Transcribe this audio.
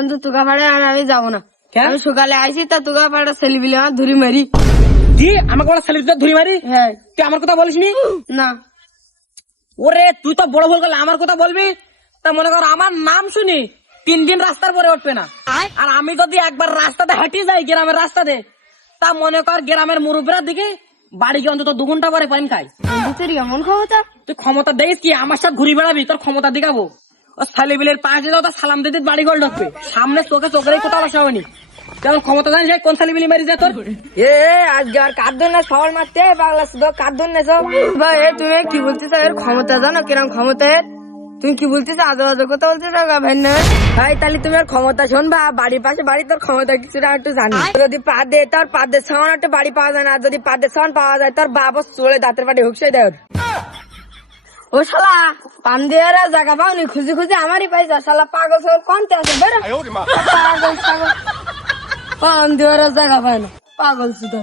বন্ধু তুগা পাড়ে আর আমি যাবো না। কেন? আমি সকালে আইসি তা তুগা পাড়া ছেলে বিলে আমার ধরি মারি। দি আমাকে বড় ছেলে ধরি মারি? হ্যাঁ। তুই আমার কথা বলিসনি? না ওরে তুই তো বড় ভুল করলে, আমার কথা বলবি। তা মনে কর আমার নাম শুনি 3 দিন রাস্তার পরে উঠবে না। আর আমি যদি একবার রাস্তাতে হাঁটিয়ে যাই, গ্রামের রাস্তাতে, তা মনে কর গ্রামের মুরব্বীরা দিকে বাড়ি গিয়ে অন্তত 2 ঘন্টা পরে পাইন খাই। বন্ধু তোর এমন ক্ষমতা? তুই ক্ষমতা দেখিস কি? আমার সাথে ঘুরি বেড়াবি, তোর ক্ষমতা দেখাবো। ও ছেলে বিলের পাশে যাও, তা সালাম দিতে বাড়ি ঘর ঢুকবে, সামনে চোখে চোখের কোথাও বসা হয়নি। যেমন ক্ষমতা জানিস কোন ছেলে বিলি মারি যায় তোর? এ আজকে আর কাঁদন না সওয়াল মারতে পাগলা শুধু কাঁদন না সব। ভাই তুমি কি বলতেছ? এর ক্ষমতা জানো কিরম ক্ষমতা এর? তুমি কি বলতেছ? আদর আদর কথা বলতেছ ভাই না ভাই? তাহলে তুমি আর ক্ষমতা শোনবা, বাড়ির পাশে বাড়ি, তোর ক্ষমতা কিছুটা একটু জানি। যদি পা দে তোর পাদের সামান একটা বাড়ি পাওয়া যায় না, যদি পাদের সামান পাওয়া যায় তোর বাবা চলে দাঁতের বাড়ি হুকসাই দেয়। ও শালা পান দেওয়ার জায়গা পাওনি, খুঁজে খুঁজে আমারই পাইছা। শালা পাগল সব কমতে আছে বেরো। পাগল পাগল পান দেওয়ার জায়গা পায় না, পাগল শুধু।